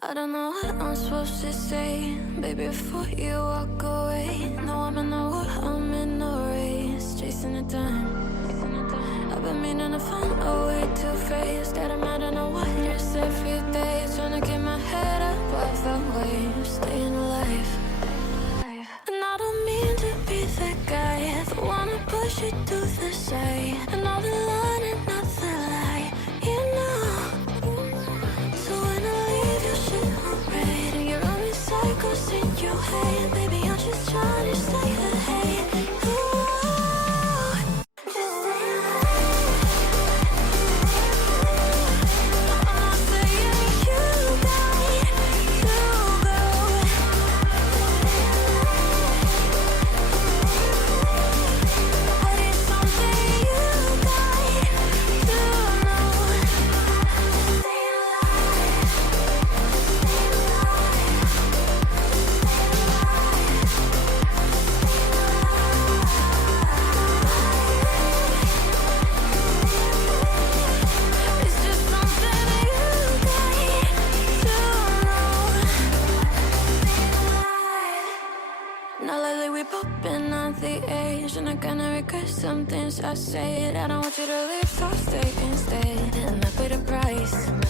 I don't know what I'm supposed to say, baby, before you walk away. No, I'm in the war, I'm in no race, chasing the time. I've been meaning to find a way to face that I'm out in the waters every day, trying to get my head up off the waves, staying alive. And I don't mean to be the guy that wanna push you to the side, and all the line and not the lie, you know. So when I leave your shit on red and you're only cycles in your head, baby, I'm just trying to stay ahead. Now lately we popping on the edge, and I'm gonna regret some things I said. I don't want you to leave, so stay instead, and I pay the price.